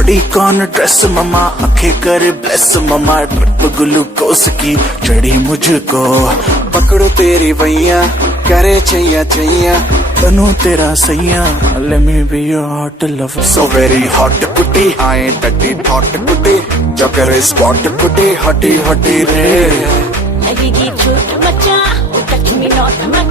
body कौन dress mama आंखें करे ब्लेस ममा ट्रिप ग्लूकोस की चढ़ी मुझको पकड़ो तेरी भैया करे छैया छैया तनु तेरा सैया let me be your hot lover so very hot कुटी आए टट्टी थॉट कुटी जो करे स्पॉट कुटी हटी हटी रे लगेगी छोट बच्चा touch me not